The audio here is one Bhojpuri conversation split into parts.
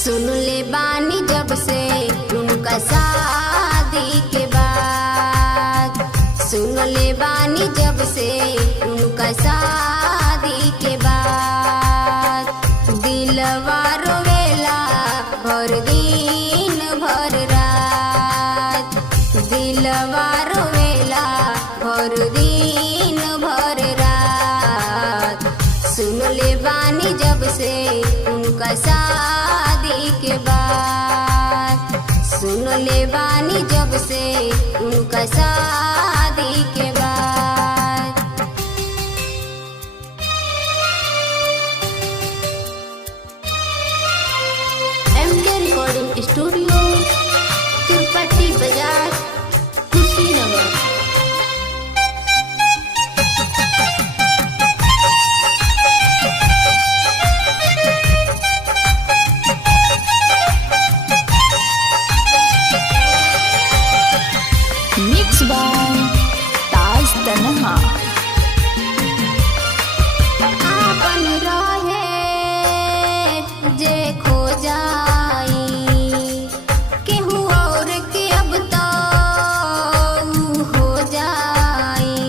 सुन ले बानी जब से उनका शादी के बाद, सुन ले बानी जब से उनका शादी के बाद। दिलवा रोवेला भर दिन भर रात, दिलवा रोवेला भर दिन भर रात। सुन ले बानी जब से उनका शादी के बाद, सुन ले बानी जब से उनका शादी के बाद। एमके रिकॉर्डिंग स्टूडियो, तिरुपति बाजार, कुशीनगर। मिक्स बाय ताज तन्हा। आपन रहे जे खो जाई, केहू और के अब तो हो जाई।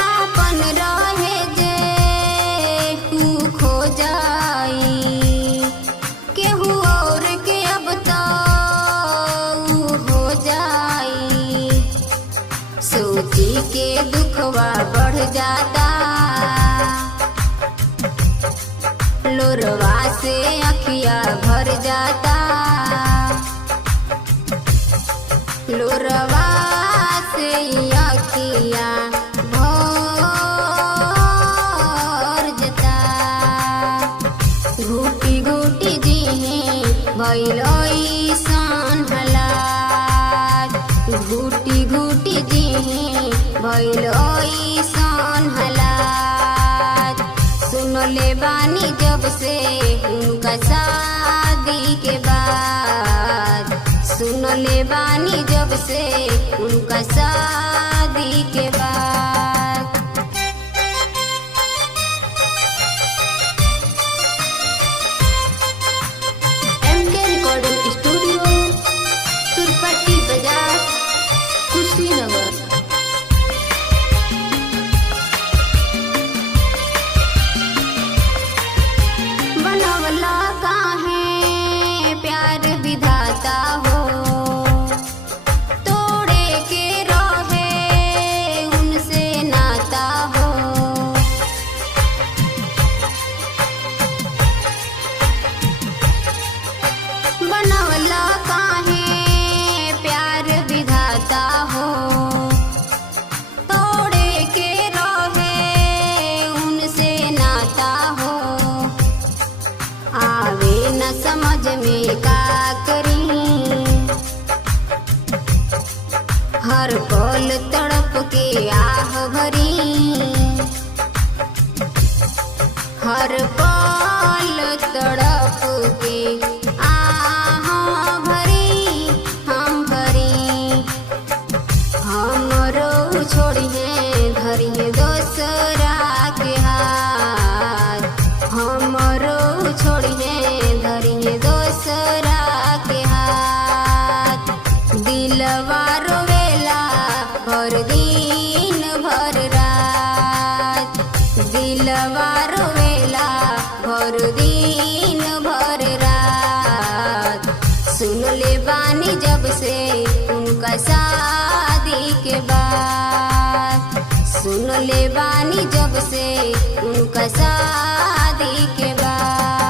आपन रहे जे तू खो जाई, केहू और के अब तो हो जाई। सोची के दुखवा बढ़ जाता, लोरवा से अखिया भर जाता, लोरवा से अखिया भर जाता। घूटी घूटी जीहे भइल ऐसन हालात, घूटी घूटी जीहे भइल ऐसन हालात। सुन ले बानी जब से उनका शादी के बाद, सुन ले बानी जब से उनका शादी के बाद। एमके रिकॉर्डिंग स्टूडियो, तिरुपति बाजार, कुशीनगर। बनवला काहे प्यार विधाता हो, तोड़े के रहे उनसे नाता हो। बनवला काहे प्यार विधाता हो, तोड़े के रहे उनसे नाता हो। आवे न समझ में का करी, हर पल तड़प के आह भरी, हर पल तड़प के आह भरी हम भरी। हमरो छोड़िए धरिए दोसरा के हाथ, हमरो छोड़िए धरिए दोसरा के हाथ। दिलवा रोवेला भर दिन भर रात, दिलवा रोवेला भर दिन भर रात। सुन ले बानी जब से उनका शादी के बाद, सुन ले बानी जब से उनका शादी के बाद।